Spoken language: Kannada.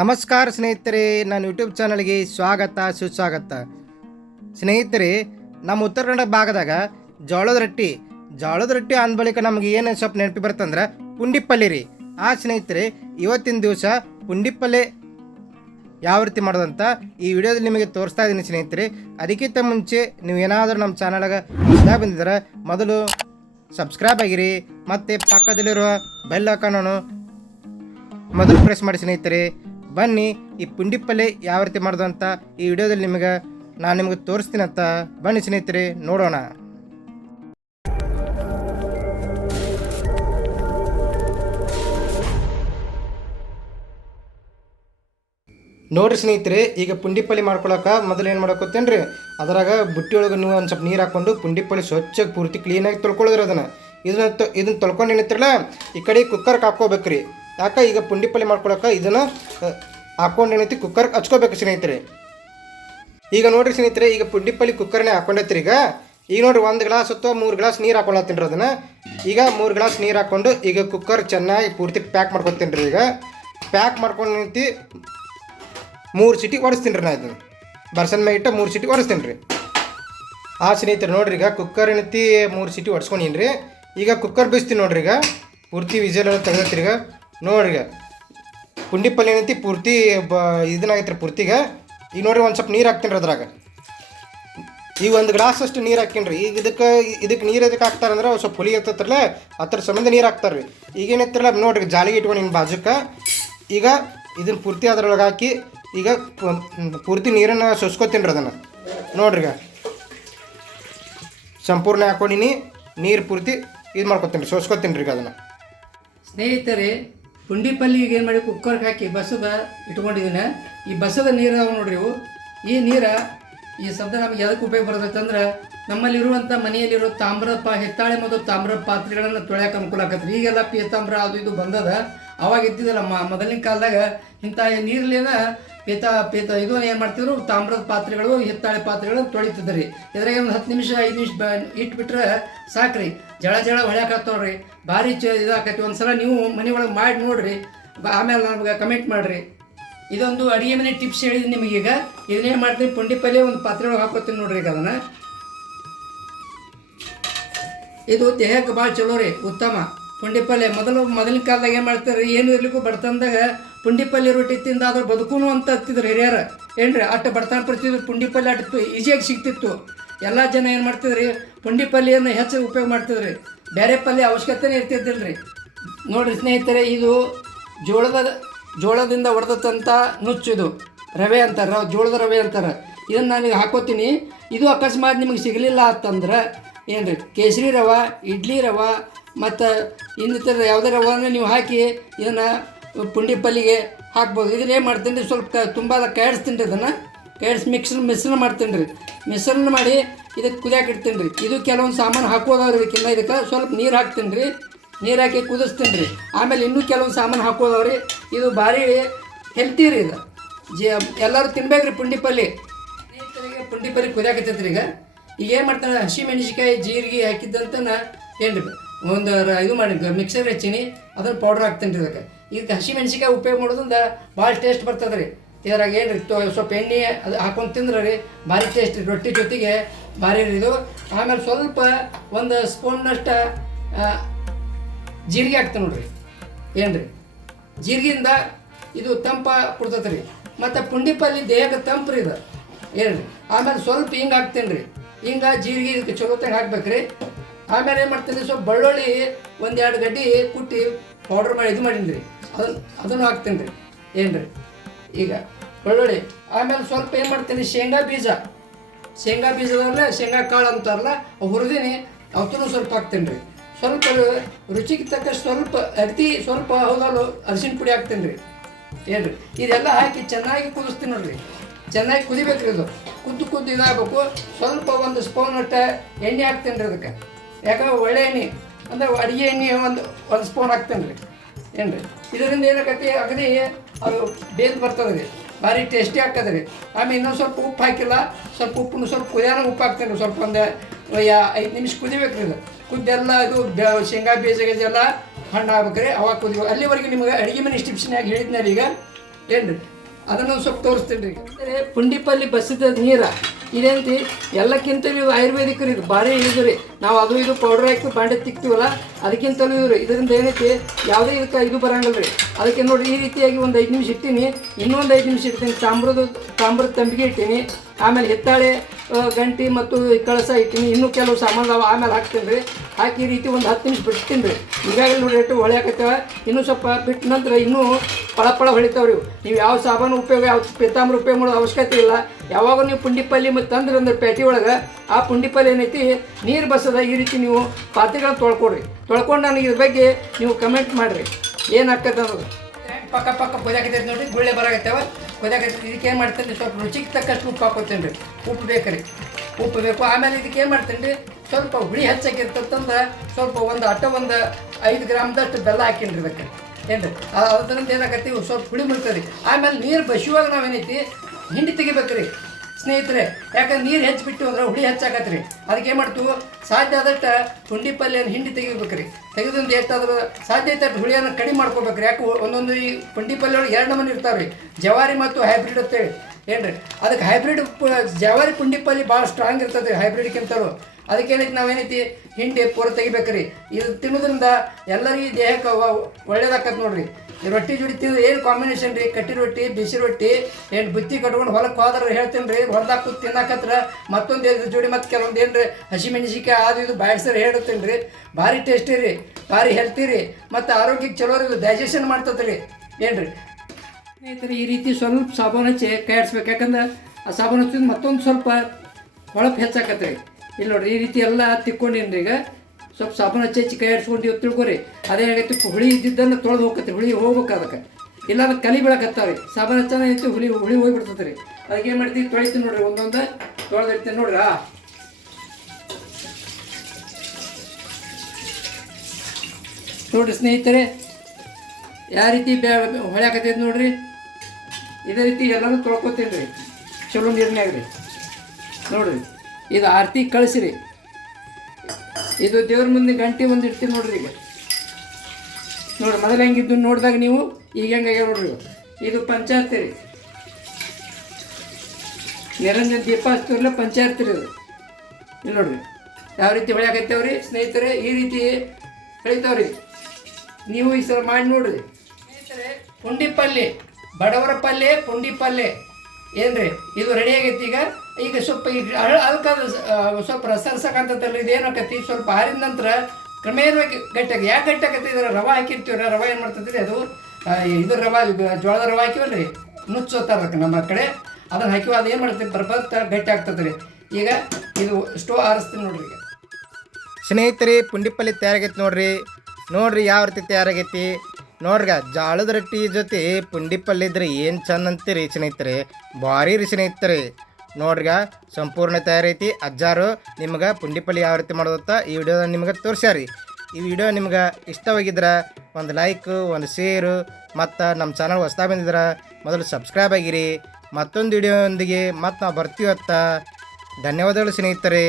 ನಮಸ್ಕಾರ ಸ್ನೇಹಿತರೆ, ನನ್ನ ಯೂಟ್ಯೂಬ್ ಚಾನಲ್ಗೆ ಸ್ವಾಗತ ಸುಸ್ವಾಗತ. ಸ್ನೇಹಿತರೆ, ನಮ್ಮ ಉತ್ತರ ಕನ್ನಡ ಭಾಗದಾಗ ಜೋಳದ ರೊಟ್ಟಿ ಅಂದ ಬಳಿಕ ನಮಗೆ ಏನು ಸ್ವಲ್ಪ ನೆನಪಿ ಬರ್ತಂದ್ರೆ ಪುಂಡಿಪಲ್ಲೆ ರೀ. ಸ್ನೇಹಿತರೆ, ಇವತ್ತಿನ ದಿವಸ ಪುಂಡಿಪಲ್ಲೆ ಯಾವ ರೀತಿ ಮಾಡೋದಂತ ಈ ವಿಡಿಯೋದಲ್ಲಿ ನಿಮಗೆ ತೋರಿಸ್ತಾ ಇದ್ದೀನಿ ಸ್ನೇಹಿತರೆ. ಅದಕ್ಕಿಂತ ಮುಂಚೆ ನೀವು ಏನಾದರೂ ನಮ್ಮ ಚಾನಲ್ಗೆ ಬಂದಿದ್ರೆ ಮೊದಲು ಸಬ್ಸ್ಕ್ರೈಬ್ ಆಗಿರಿ, ಮತ್ತು ಪಕ್ಕದಲ್ಲಿರುವ ಬೆಲ್ ಐಕಾನನ್ನು ಮೊದಲು ಪ್ರೆಸ್ ಮಾಡಿ ಸ್ನೇಹಿತರೆ. ಬನ್ನಿ ಈ ಪುಂಡಿಪಲ್ಲೆ ಯಾವ ರೀತಿ ಮಾಡೋದು ಅಂತ ಈ ವಿಡಿಯೋದಲ್ಲಿ ನಾನು ನಿಮಗೆ ತೋರಿಸ್ತೀನಿ ಅಂತ. ಬನ್ನಿ ಸ್ನೇಹಿತರೆ, ನೋಡೋಣ. ನೋಡಿರಿ ಸ್ನೇಹಿತರೆ, ಈಗ ಪುಂಡಿಪಲ್ಲೆ ಮಾಡ್ಕೊಳಕ್ಕೆ ಮೊದಲು ಏನು ಮಾಡ್ಕೊತೇನ್ರಿ, ಅದರಾಗ ಬುಟ್ಟಿ ಒಳಗೆ ನೀವು ಒಂದು ಸ್ವಲ್ಪ ನೀರು ಹಾಕ್ಕೊಂಡು ಪುಂಡಿಪಲ್ಲೆ ಸ್ವಚ್ಛಗೆ ಪೂರ್ತಿ ಕ್ಲೀನಾಗಿ ತೊಳ್ಕೊಳ್ಳೋದ್ರಿ. ಇದನ್ನು ತೊಳ್ಕೊಂಡು ಏನಿತ್ತಿರಲ್ಲ ಈ ಕಡೆ ಕುಕ್ಕರ್ಗೆ ಹಾಕ್ಕೋಬೇಕ್ರಿ. ಯಾಕೆ ಈಗ ಪುಂಡಿಪಲ್ಲೆ ಮಾಡ್ಕೊಳಕ್ಕೆ ಇದನ್ನು ಹಾಕ್ಕೊಂಡು ಏನೈತಿ ಕುಕ್ಕರ್ಗೆ ಹಚ್ಕೋಬೇಕು ಸ್ನೇಹಿತರೆ. ಈಗ ನೋಡಿರಿ ಸ್ನೇಹಿತರೆ, ಈಗ ಪುಂಡಿಪಲ್ಲೆ ಕುಕ್ಕರ್ನೇ ಹಾಕ್ಕೊಂಡೈತ್ರಿ. ಈಗ ನೋಡಿರಿ 1 ಗ್ಲಾಸ್ ಅಥವಾ 3 ಗ್ಲಾಸ್ ನೀರು ಹಾಕೊಳತ್ತೀನಿ ರೀ. ಅದನ್ನು ಈಗ 3 ಗ್ಲಾಸ್ ನೀರು ಹಾಕ್ಕೊಂಡು ಈಗ ಕುಕ್ಕರ್ ಚೆನ್ನಾಗಿ ಪೂರ್ತಿ ಪ್ಯಾಕ್ ಮಾಡ್ಕೊತೀನಿ ರೀ. ಈಗ ಪ್ಯಾಕ್ ಮಾಡ್ಕೊಂಡು ಏನೈತಿ 3 ಸೀಟಿ ಒಡಿಸ್ತೀನಿ ರೀ. ನಾ ಇದನ್ನು ಬರ್ಸನ್ ಮ್ಯಾಗ ಇಟ್ಟು 3 ಸೀಟಿ ಒಡಿಸ್ತೀನಿ ರೀ. ಸ್ನೇಹಿತರೆ ನೋಡಿರಿ, ಈಗ ಕುಕ್ಕರ್ ಏನೈತಿ 3 ಸೀಟಿ ಒಡ್ಸ್ಕೊಂಡೀನಿ ರೀ. ಈಗ ಕುಕ್ಕರ್ ಬೀಸ್ತೀನಿ ನೋಡ್ರಿ. ಈಗ ಪೂರ್ತಿ ವಿಜಲ್ ತೆಗೆದತ್ರಿ. ಈಗ ನೋಡ್ರಿ, ಪುಂಡಿಪಲ್ಲೆ ಏನೈತಿ ಪೂರ್ತಿ ಇದನ್ನಾಗೈತೆ ರೀ ಪೂರ್ತಿಗೆ. ಈಗ ನೋಡಿರಿ, ಒಂದು ಸ್ವಲ್ಪ ನೀರು ಹಾಕ್ತೀನಿ ರೀ ಅದ್ರಾಗ. ಈಗ 1 ಗ್ಲಾಸ್ ಅಷ್ಟು ನೀರು ಹಾಕೀನಿ ರೀ. ಈಗ ಇದಕ್ಕೆ ನೀರು ಎದಕ್ಕೆ ಹಾಕ್ತಾರಂದ್ರೆ ಅವು ಸ್ವಲ್ಪ ಹುಳಿ ಇರ್ತೈತ್ರಲ್ಲ, ಅದ್ರ ಸಂಬಂಧ ನೀರು ಹಾಕ್ತಾರೆ ರೀ. ಈಗೇನೈತಿರಲ್ಲ ನೋಡಿರಿ, ಜಾಲಿಗೆ ಇಟ್ಕೊಂಡು ನಿನ್ನ ಬಾಜುಕ್ಕೆ ಈಗ ಇದನ್ನು ಪೂರ್ತಿ ಅದ್ರೊಳಗೆ ಹಾಕಿ ಈಗ ಪೂರ್ತಿ ನೀರನ್ನು ಸೋಸ್ಕೊತೀನಿ ರೀ. ಅದನ್ನು ನೋಡ್ರಿ, ಈಗ ಸಂಪೂರ್ಣ ಹಾಕ್ಕೊಂಡಿನಿ, ನೀರು ಪೂರ್ತಿ ಇದು ಮಾಡ್ಕೊತೀನಿ ರೀ, ಸೋಸ್ಕೊತೀನಿ ರೀ. ಈಗ ಅದನ್ನು ಸ್ನೇಹಿತರೆ, ಪುಂಡಿಪಲ್ಲಿಗೆ ಏನು ಮಾಡಿ ಕುಕ್ಕರ್ಗೆ ಹಾಕಿ ಬಸದ ಇಟ್ಕೊಂಡಿದ್ದೀನಿ. ಈ ಬಸದ ನೀರು ಅದಾವೆ ನೋಡ್ರಿ. ಇವು ಈ ನೀರು ಈ ಶಬ್ದ ನಮಗೆ ಎದಕ್ಕೆ ಉಪಯೋಗ ಬರ್ತೈತೆ ಅಂದ್ರೆ, ನಮ್ಮಲ್ಲಿರುವಂಥ ಮನೆಯಲ್ಲಿರೋ ಹಿತ್ತಾಳೆ ಮತ್ತು ತಾಮ್ರದ ಪಾತ್ರೆಗಳನ್ನು ತೊಳೆಯೋಕೆ ಅನುಕೂಲ ಆಗತ್ತೆ. ಈಗೆಲ್ಲ ಪೀತಾಂಬ್ರ ಅದು ಇದು ಬಂದದ. ಅವಾಗ ಇದ್ದಿದ್ದಲ್ಲ, ಮೊದಲಿನ ಕಾಲದಾಗ ಇಂಥ ನೀರ್ಲೇನ ಪೀತ ಇದು ಏನು ಮಾಡ್ತಿದ್ರು, ತಾಮ್ರದ ಪಾತ್ರೆಗಳು ಹಿತ್ತಾಳೆ ಪಾತ್ರೆಗಳು ತೊಳಿತಿದ್ರಿ. ಇದ್ರಾಗ ಒಂದು 10 ನಿಮಿಷ 5 ನಿಮಿಷ ಇಟ್ಬಿಟ್ರೆ ಸಾಕ್ರಿ, ಜಳ ಹೊಳ್ಯಾಕತ್ತವ್ರಿ. ಭಾರಿ ಇದಾಕೈತಿ. ಒಂದು ಸಲ ನೀವು ಮನೆ ಒಳಗೆ ಮಾಡಿ ನೋಡ್ರಿ, ಆಮೇಲೆ ನಮ್ಗೆ ಕಮೆಂಟ್ ಮಾಡಿರಿ. ಇದೊಂದು ಅಡುಗೆ ಮನೆ ಟಿಪ್ಸ್ ಹೇಳಿದ್ದೀನಿ ನಿಮಗೀಗ. ಇದನ್ನೇನು ಮಾಡ್ತೀನಿ, ಪುಂಡಿಪಲ್ಲೆ ಒಂದು ಪಾತ್ರೆ ಒಳಗೆ ಹಾಕೋತೀನಿ ನೋಡ್ರಿ. ಈಗ ಅದನ್ನು ಇದು ದೇಹಕ್ಕೆ ಭಾಳ ಚಲೋ ರೀ, ಉತ್ತಮ. ಪುಂಡಿಪಲ್ಲೆ ಮೊದಲಿನ ಕಾಲದಾಗ ಏನು ಮಾಡ್ತಾರೆ, ಏನು ಇರ್ಲಿಕ್ಕೂ ಬಡತನದಾಗ ಪುಂಡಿಪಲ್ಲೆ ರೊಟ್ಟಿ ತಿಂದಾದ್ರೂ ಬದುಕೂನು ಅಂತ ಹತ್ತಿದ್ರು ಹಿರಿಯರು. ಏನ್ರಿ, ಅಷ್ಟು ಬಡತನ ಪಡ್ತಿದ್ರು. ಪುಂಡಿಪಲ್ಲೆ ಅಷ್ಟು ಈಸಿಯಾಗಿ ಸಿಗ್ತಿತ್ತು. ಎಲ್ಲ ಜನ ಏನು ಮಾಡ್ತಿದ್ರಿ, ಪುಂಡಿಪಲ್ಲೆಯನ್ನು ಹೆಚ್ಚು ಉಪಯೋಗ ಮಾಡ್ತಿದ್ರಿ. ಬೇರೆ ಪಲ್ಯ ಅವಶ್ಯಕತೆನೇ ಇರ್ತಿದ್ದಿಲ್ಲ ರೀ. ನೋಡಿರಿ ಸ್ನೇಹಿತರೆ, ಇದು ಜೋಳದಿಂದ ಹೊಡೆದಂಥ ನುಚ್ಚು. ಇದು ರವೆ ಅಂತಾರೆ, ಜೋಳದ ರವೆ ಅಂತಾರೆ. ಇದನ್ನು ನಾನೀಗ ಹಾಕೋತೀನಿ. ಇದು ಅಕಸ್ಮಾತ್ ನಿಮಗೆ ಸಿಗಲಿಲ್ಲ ಅಂತಂದ್ರೆ ಏನ್ರಿ, ಕೇಸರಿ ರವೆ, ಇಡ್ಲಿ ರವೆ ಮತ್ತು ಇನ್ನಿತರ ಯಾವುದೇ ರವೆನ ನೀವು ಹಾಕಿ ಇದನ್ನು ಪುಂಡಿಪಲ್ಲಿಗೆ ಹಾಕ್ಬೋದು. ಇದನ್ನ ಏನು ಮಾಡ್ತೀನಿ ರೀ, ಸ್ವಲ್ಪ ತುಂಬ ಕಾಯಿಸ್ತೀನಿ ರೀ. ಇದನ್ನು ಮಿಶ್ರಣ ಮಾಡ್ತೀನಿ ರೀ. ಮಿಶ್ರಣ ಮಾಡಿ ಇದಕ್ಕೆ ಕುದಿಯಾಕೆ ಇಡ್ತೀನಿ ರೀ. ಇದು ಕೆಲವೊಂದು ಸಾಮಾನು ಹಾಕೋದವ್ರಿ. ಇದಕ್ಕೆ ಸ್ವಲ್ಪ ನೀರು ಹಾಕ್ತೀನಿ ರೀ. ನೀರು ಹಾಕಿ ಕುದಿಸ್ತೀನಿ ರೀ. ಆಮೇಲೆ ಇನ್ನೂ ಕೆಲವೊಂದು ಸಾಮಾನು ಹಾಕೋದವ್ರಿ. ಇದು ಭಾರಿ ಹೆಲ್ತಿ ರೀ. ಇದು ಎಲ್ಲರೂ ತಿನ್ಬೇಕು ರೀ ಪುಂಡಿಪಲ್ಲೆ. ಸ್ನೇಹಿತರಿಗೆ ಪುಂಡಿಪಲ್ಲೆ ಕುದಿಯಾಕತ್ತೈತ್ರಿ. ಈಗ ಏನು ಮಾಡ್ತಾನೆ, ಹಸಿ ಮೆಣಸಿಕಾಯಿ ಜೀರಿಗೆ ಹಾಕಿದ್ದಂತ ಏನು ರೀ ಒಂದು ಇದು ಮಾಡಿ ಮಿಕ್ಸರ್ ಹಚ್ಚೀನಿ, ಅದನ್ನು ಪೌಡ್ರ್ ಹಾಕ್ತೀನಿ ರೀ. ಇದಕ್ಕೆ ಹಸಿ ಮೆಣಸಿಕಾಯಿ ಉಪಯೋಗ ಮಾಡೋದ್ರಿಂದ ಭಾಳ ಟೇಸ್ಟ್ ಬರ್ತದೆ ರೀ. ಇದ್ರಾಗ ಏನು ರೀ, ಸ್ವಲ್ಪ ಎಣ್ಣೆ ಅದು ಹಾಕೊಂಡು ತಿಂದ್ರೆ ರೀ ಭಾರಿ ಟೇಸ್ಟ್ ರೀ. ರೊಟ್ಟಿ ಜೊತೆಗೆ ಭಾರಿ ರೀ ಇದು. ಆಮೇಲೆ ಸ್ವಲ್ಪ ಒಂದು ಸ್ಪೂನ್ನಷ್ಟು ಜೀರಿಗೆ ಹಾಕ್ತೀನಿ ನೋಡ್ರಿ. ಏನು ರೀ, ಜೀರಿಗೆಯಿಂದ ಇದು ತಂಪ ಕೊಡ್ತೈತೆ ರೀ. ಮತ್ತು ಪುಂಡಿಪಲ್ಲೆ ದೇಹಕ್ಕೆ ತಂಪು ರೀ ಇದು. ಏನು ರೀ, ಆಮೇಲೆ ಸ್ವಲ್ಪ ಹಿಂಗೆ ಹಾಕ್ತೀನಿ ರೀ. ಹಿಂಗೆ ಜೀರಿಗೆ ಇದಕ್ಕೆ ಚಲೋತ್ತಾಗ ಹಾಕ್ಬೇಕು ರೀ. ಆಮೇಲೆ ಏನು ಮಾಡ್ತೀನಿ, ಸ್ವಲ್ಪ ಬೆಳ್ಳುಳ್ಳಿ 1-2 ಗಡ್ಡೆ ಕುಟ್ಟಿ ಪೌಡ್ರ್ ಮಾಡಿ ಇದು ಮಾಡೀನಿ ರೀ. ಅದನ್ನು ಹಾಕ್ತೀನಿ ರೀ. ಏನು ರೀ, ಈಗ ಬೆಳ್ಳುಳ್ಳಿ. ಆಮೇಲೆ ಸ್ವಲ್ಪ ಏನು ಮಾಡ್ತೀನಿ, ಶೇಂಗಾ ಬೀಜದಲ್ಲ ಶೇಂಗಾ ಕಾಳು ಅಂತಾರಲ್ಲ, ಅವು ಹುರಿದೀನಿ, ಅವತ್ತೂ ಸ್ವಲ್ಪ ಹಾಕ್ತೀನಿ ರೀ. ಸ್ವಲ್ಪ ರುಚಿಗೆ ತಕ್ಕಷ್ಟು ಸ್ವಲ್ಪ ಹೌದಲ್ಲ ಅರಿಶಿನ ಪುಡಿ ಹಾಕ್ತೀನಿ ರೀ. ಏನು ರೀ, ಇದೆಲ್ಲ ಹಾಕಿ ಚೆನ್ನಾಗಿ ಕುದಿಸ್ತೀನಿ ನೋಡಿರಿ. ಚೆನ್ನಾಗಿ ಕುದಿಬೇಕು ರೀ. ಇದು ಕುದ್ದು ಇದಾಗಬೇಕು. ಸ್ವಲ್ಪ 1 ಸ್ಪೂನ್ ಎಣ್ಣೆ ಹಾಕ್ತೀನಿ ರೀ ಅದಕ್ಕೆ. ಯಾಕಂದ್ರೆ ಒಳ್ಳೆ ಎಣ್ಣೆ ಅಂದರೆ ಅಡುಗೆ ಎಣ್ಣೆ ಒಂದು ಸ್ಪೂನ್ ಹಾಕ್ತೀನಿ ರೀ. ಏನು ರೀ, ಇದರಿಂದ ಏನಾಗತ್ತೆ, ಅಗದಿ ಅದು ಬೇಂದು ಬರ್ತದೆ ರೀ, ಭಾರಿ ಟೇಸ್ಟಿ ಆಗ್ತದೆ ರೀ. ಆಮೇಲೆ ಇನ್ನೊಂದು ಸ್ವಲ್ಪ ಉಪ್ಪು ಹಾಕಿಲ್ಲ, ಸ್ವಲ್ಪ ಉಪ್ಪು ಸ್ವಲ್ಪ ಕುದಿಯಾನ ಉಪ್ಪು ಹಾಕ್ತೀನಿ ರೀ. ಸ್ವಲ್ಪ ಒಂದು 5 ನಿಮಿಷ ಕುದಿಬೇಕು ರೀ. ಇದು ಕುದ್ದೆಲ್ಲ ಇದು ಶೇಂಗಾ ಬೀಜ ಎಲ್ಲ ಹಣ್ಣು ಆಗ್ಬೇಕು ರೀ. ಅವಾಗ ಕುದಿಬೇಕು. ಅಲ್ಲಿವರೆಗೆ ನಿಮಗೆ ಅಡುಗೆ ಮನೆ ಟಿಪ್ಸ್ನಾಗ ಹೇಳಿದ್ನಲ್ಲಿ ಈಗ ಏನ್ರಿ ಅದನ್ನೊಂದು ಸ್ವಲ್ಪ ತೋರಿಸ್ತೀನಿ ರೀ. ಪುಂಡಿಪಲ್ಲಿ ಬಸಿದ ನೀರ ಇದೇಂತಿ ಎಲ್ಲಕ್ಕಿಂತಲೂ ಇದು ಆಯುರ್ವೇದಿಕ್ ರೀ, ಇದು ಭಾರಿ ಇದು ರೀ. ನಾವು ಅದು ಇದು ಪೌಡ್ರ್ ಹಾಕಿ ಬಾಂಡೆ ತಿಕ್ತೀವಲ್ಲ ಅದಕ್ಕಿಂತಲೂ ಇದು ರೀ. ಇದರಿಂದ ಏನೈತಿ ಯಾವುದೇ ಇದಕ್ಕೆ ಇದು ಬರಂಗಿಲ್ಲ ರೀ. ಅದಕ್ಕೆ ನೋಡಿ ಈ ರೀತಿಯಾಗಿ ಒಂದು 5 ನಿಮಿಷ ಇಟ್ಟೀನಿ, ಇನ್ನೊಂದು 5 ನಿಮಿಷ ಇಡ್ತೀನಿ. ತಾಮ್ರದ ತಂಬಿಗೆ ಇಟ್ಟೀನಿ, ಆಮೇಲೆ ಹಿತ್ತಾಳೆ ಗಂಟಿ ಮತ್ತು ಕಳಸ ಇಟ್ಟೀನಿ, ಇನ್ನೂ ಕೆಲವು ಸಾಮಾನು ಆಮೇಲೆ ಹಾಕ್ತೀನಿ ರೀ. ಹಾಕಿ ಈ ರೀತಿ ಒಂದು 10 ನಿಮಿಷ ಬಿಡ್ತೀನಿ ರೀ. ಈಗಾಗಲೇ ನೋಡಿ ರೇಟು ಹೊಳೆಯಾಕತ್ತೇವೆ. ಇನ್ನೂ ಸ್ವಲ್ಪ ಬಿಟ್ಟ ನಂತರ ಇನ್ನೂ ಪಳ ಹೊಳಿತಾವೆ ರೀ. ನೀವು ಯಾವ ಸಾಬಾನು ಉಪಯೋಗ, ಯಾವ ಪೀತಾಂಬರ ಉಪಯೋಗ ಮಾಡೋ ಅವಶ್ಯಕತೆ ಇಲ್ಲ. ಯಾವಾಗ ನೀವು ಪುಂಡಿಪಲ್ಲಿ ಮತ್ತು ತಂದ್ರೆ ಅಂದ್ರೆ ಪೇಟೆ ಒಳಗೆ ಆ ಪುಂಡಿಪಲ್ಲಿ ಏನೈತಿ ನೀರು ಬಸದ ಈ ರೀತಿ ನೀವು ಪಾತ್ರೆಗಳನ್ನ ತೊಳ್ಕೊಡ್ರಿ. ತೊಳ್ಕೊಂಡು ನನಗೆ ಇದ್ರ ಬಗ್ಗೆ ನೀವು ಕಮೆಂಟ್ ಮಾಡಿರಿ ಏನಾಗ್ತದೆ ಅನ್ನೋದು. ಪಕ್ಕ ಕೊದಾಕತ್ತೈತೆ ನೋಡಿರಿ, ಗುಳ್ಳೆ ಬರಾಕತ್ತೇವ ಕೊದಾಕತ್ತೈತೆ. ಇದಕ್ಕೆ ಏನು ಮಾಡ್ತೀನಿ, ಸ್ವಲ್ಪ ರುಚಿಗೆ ತಕ್ಕಷ್ಟು ಉಪ್ಪು ಹಾಕೋತೀನಿ ರೀ. ಉಪ್ಪು ಬೇಕು ರೀ, ಉಪ್ಪು ಬೇಕು. ಆಮೇಲೆ ಇದಕ್ಕೆ ಏನು ಮಾಡ್ತೀನಿ ರೀ, ಸ್ವಲ್ಪ ಹುಳಿ ಹೆಚ್ಚಾಗಿರ್ತಂದ್ರೆ ಸ್ವಲ್ಪ ಒಂದು 5 ಗ್ರಾಮ್ದಷ್ಟು ಬೆಲ್ಲ ಹಾಕೀನಿ ರೀ ಇದಕ್ಕೆ. ಏನು ರೀ ಅದರಿಂದ ಏನಾಗತ್ತಿ ಸ್ವಲ್ಪ ಹುಳಿ ಮುಳ್ತದೆ ರೀ. ಆಮೇಲೆ ನೀರು ಬಸಿಯುವಾಗ ನಾವೇನೈತಿ ಹಿಂಡಿ ತೆಗಿಬೇಕು ರೀ ಸ್ನೇಹಿತರೆ. ಯಾಕಂದ್ರೆ ನೀರು ಹೆಚ್ಚಿಬಿಟ್ಟು ಅಂದ್ರೆ ಹುಳಿ ಹೆಚ್ಚಾಗತ್ತೆ ರೀ. ಅದಕ್ಕೆ ಏನು ಮಾಡ್ತೀವಿ, ಸಾಧ್ಯ ಆದಷ್ಟು ಪುಂಡಿ ಪಲ್ಯನ ಹಿಂಡಿ ತೆಗಿಬೇಕು ರೀ. ತೆಗೆದಿಂದ ಎಷ್ಟಾದ್ರೂ ಸಾಧ್ಯ ಐತೆ ಹುಳಿಯನ್ನು ಕಡಿಮೆ ಮಾಡ್ಕೋಬೇಕು ರೀ. ಯಾಕೆ ಒಂದೊಂದು ಈ ಪುಂಡಿ ಪಲ್ಯ ಒಳಗೆ 2 ನಮೂನಿ ಇರ್ತಾವೆ ರೀ, ಜವಾರಿ ಮತ್ತು ಹೈಬ್ರಿಡ್ ಅಂತೇಳಿ. ಏನು ರೀ ಅದಕ್ಕೆ ಹೈಬ್ರಿಡ್ ಜವಾರಿ ಪುಂಡಿ ಪಲ್ಯ ಭಾಳ ಸ್ಟ್ರಾಂಗ್ ಇರ್ತದೆ ರೀ ಹೈಬ್ರಿಡ್ಗಿಂತಲೂ. ಅದಕ್ಕೇನೈತಿ ನಾವೇನೈತಿ ಹಿಂಡಿ ಪೂರ ತೆಗಿಬೇಕ್ರಿ. ಇದು ತಿನ್ನೋದ್ರಿಂದ ಎಲ್ಲರಿಗೂ ದೇಹಕ್ಕೆ ಒಳ್ಳೇದಾಕತ್ ನೋಡ್ರಿ. ಈ ರೊಟ್ಟಿ ಜೋಡಿ ತಿಂದ್ರೆ ಏನು ಕಾಂಬಿನೇಷನ್ ರೀ, ಕಟ್ಟಿ ರೊಟ್ಟಿ ಬಿಸಿ ರೊಟ್ಟಿ ಏನು ಬುತ್ತಿ ಕಟ್ಕೊಂಡು ಹೊಲಕ್ಕೆ ಹೋದ್ರೆ ಹೇಳ್ತೀನಿ ರೀ, ಹೊಲ್ದಾಗ ಕೂತು ತಿನ್ನಕತ್ರ ಮತ್ತೊಂದು ಇದ್ರ ಜೋಡಿ ಮತ್ತು ಕೆಲವೊಂದು ಏನು ರೀ ಹಸಿಮೆಣಸಿಕಾಯಿ ಅದು ಇದು ಬಾಯಿಸ್ರಿ ಹೇಳ್ತೀನಿ ರೀ. ಭಾರಿ ಟೇಸ್ಟಿ ರೀ, ಭಾರಿ ಹೆಲ್ತಿ ರೀ, ಮತ್ತು ಆರೋಗ್ಯಕ್ಕೆ ಚಲೋ ರೀ, ಡೈಜೆಷನ್ ಮಾಡ್ತದೆ ರೀ. ಏನು ರೀ ಸ್ನೇಹಿತರೆ, ಈ ರೀತಿ ಸ್ವಲ್ಪ ಸಾಬೂನು ಹಚ್ಚಿ ಕೈ ಆಡಿಸ್ಬೇಕು. ಯಾಕಂದ್ರೆ ಆ ಸಾಬೂನು ಹಚ್ಚಿದ್ರೆ ಮತ್ತೊಂದು ಸ್ವಲ್ಪ ಹೊಳಪು ಹೆಚ್ಚಾಕತ್ತೆ ರೀ. ಇಲ್ಲಿ ನೋಡಿರಿ ಈ ರೀತಿ ಎಲ್ಲ ತಿಕ್ಕೊಂಡಿನಿ ರೀ. ಈಗ ಸ್ವಲ್ಪ ಸಾಬೂನು ಹಚ್ಚಿ ಕೈ ಆಡಿಸ್ಕೊಂಡು ಇವು ತಿಳ್ಕೊರಿ. ಅದೇನಾಗೈತಿ ಹುಳಿ ಇದ್ದಿದ್ದನ್ನು ತೊಳೆದು ಹೋಗ್ತೈತಿ, ಹುಳಿ ಹೋಗ್ಬೇಕು ಅದಕ್ಕೆ. ಇಲ್ಲ ಅದಕ್ಕೆ ಕಲಿ ಬೀಳಕತ್ತಾವ ರೀ. ಸಾಬೂನು ಹಚ್ಚನ ಐತಿ ಹುಳಿ ಹೋಗಿಬಿಡ್ತದೆ ರೀ. ಅದಕ್ಕೆ ಏನು ಮಾಡ್ತೀವಿ, ತೊಳಿತೀನಿ ನೋಡಿರಿ, ಒಂದೊಂದು ತೊಳೆದಿರ್ತೀನಿ ನೋಡ್ರಿ. ನೋಡಿರಿ ಸ್ನೇಹಿತರೆ, ಯಾವ ರೀತಿ ಹೊಳ್ಯಾಕತ್ತೈತಿ ನೋಡ್ರಿ. ಇದೇ ರೀತಿ ಎಲ್ಲನೂ ತೊಳ್ಕೊತೀನಿ ರೀ ಚಲೋ ನೀರಿನಾಗ ರೀ. ನೋಡಿರಿ ಇದು ಆರತಿ ಕಳಿಸಿರಿ. ಇದು ದೇವ್ರ ಮುಂದೆ ಗಂಟೆ ಒಂದು ಇಡ್ತೀನಿ ನೋಡ್ರಿ. ಈಗ ನೋಡಿರಿ ಮೊದಲು ಹೆಂಗಿದ್ದು ನೋಡಿದಾಗ ನೀವು ಈಗ ಹೆಂಗಾಗ್ಯಾವ ನೋಡ್ರಿ. ಇದು ಪಂಚಾಯತಿ ರೀ, ನಿರಂಜನ ದೀಪ ಹಚ್ತಿರಲ್ಲ ಪಂಚಾಯತಿ ರೀ. ಇದು ಇಲ್ಲಿ ನೋಡ್ರಿ ಯಾವ ರೀತಿ ಹೊಳ್ಯಾಕತ್ತೇವ್ರಿ ಸ್ನೇಹಿತರೆ. ಈ ರೀತಿ ಬೆಳಿತಾವ್ರಿ. ನೀವು ಈ ಸಲ ಮಾಡಿ ನೋಡ್ರಿ ಸ್ನೇಹಿತರೆ. ಪುಂಡಿ ಪಲ್ಯ, ಬಡವರ ಪಲ್ಯ, ಪುಂಡಿ ಪಲ್ಯ ಏನ್ರಿ ಇದು ರೆಡಿ ಆಗೈತಿ. ಈಗ ಸ್ವಲ್ಪ ಅದಕ್ಕೆ ಸ್ವಲ್ಪ ರಸಕ್ಕಂತಲ್ಲ. ಇದೇನಾಕತಿ ಸ್ವಲ್ಪ ಆರಿದ ನಂತರ ಕ್ರಮೇಣವಾಗಿ ಗಟ್ಟಿಯಾಗಿ. ಯಾಕೆ ಗಟ್ಟಿಯಾಗತ್ತೆ, ಇದರ ರವೆ ಹಾಕಿರ್ತೀವ್ರಿ. ರವೆ ಏನು ಮಾಡ್ತೈತಿ ಅದು ಇದು ರವೆ, ಜೋಳದ ರವೆ ಹಾಕಿವಲ್ರಿ, ನುಚ್ಚೋತಾರ ಅದಕ್ಕೆ ನಮ್ಮ ಕಡೆ. ಅದನ್ನು ಹಾಕಿವ ಅದು ಏನು ಮಾಡ್ತೀವಿ ಬರ್ಬತ್ತ ಗಟ್ಟಿ ಆಗ್ತದೆ ರೀ. ಈಗ ಇದು ಸ್ಟೋವ್ ಆರಿಸ್ತೀನಿ ನೋಡ್ರಿ. ಈಗ ಸ್ನೇಹಿತರೆ ಪುಂಡಿ ಪಲ್ಯ ತಯಾರಾಗೈತಿ ನೋಡ್ರಿ ಯಾವ ರೀತಿ ತಯಾರಾಗೈತಿ ನೋಡ್ರಿ. ಜಾಳದ ರೊಟ್ಟಿ ಜೊತೆ ಪುಂಡಿ ಪಲ್ಯ ಇದ್ರೆ ಏನು ಚಂದ ಅಂತೀರಿ ಸ್ನೇಹಿತರೆ, ಭಾರಿ ರೀ ಸ್ನೇಹಿತರೆ. ನೋಡ್ರಿಗ ಸಂಪೂರ್ಣ ತಯಾರೈತಿ. ಅಜ್ಜಾರು ನಿಮ್ಗೆ ಪುಂಡಿ ಪಲ್ಯ ಯಾವ ರೀತಿ ಮಾಡೋದತ್ತ ಈ ವಿಡಿಯೋದ ನಿಮ್ಗೆ ತೋರಿಸ್ಯಾರಿ. ಈ ವಿಡಿಯೋ ನಿಮ್ಗೆ ಇಷ್ಟವಾಗಿದ್ರೆ ಒಂದು ಲೈಕು, ಒಂದು ಶೇರು, ಮತ್ತು ನಮ್ಮ ಚಾನಲ್ ಹೊಸ್ತಾ ಬಂದಿದ್ರೆ ಮೊದಲು ಸಬ್ಸ್ಕ್ರೈಬ್ ಆಗಿರಿ. ಮತ್ತೊಂದು ವಿಡಿಯೋದೊಂದಿಗೆ ಮತ್ತೆ ನಾವು ಬರ್ತೀವತ್ತ. ಧನ್ಯವಾದಗಳು ಸ್ನೇಹಿತರೆ.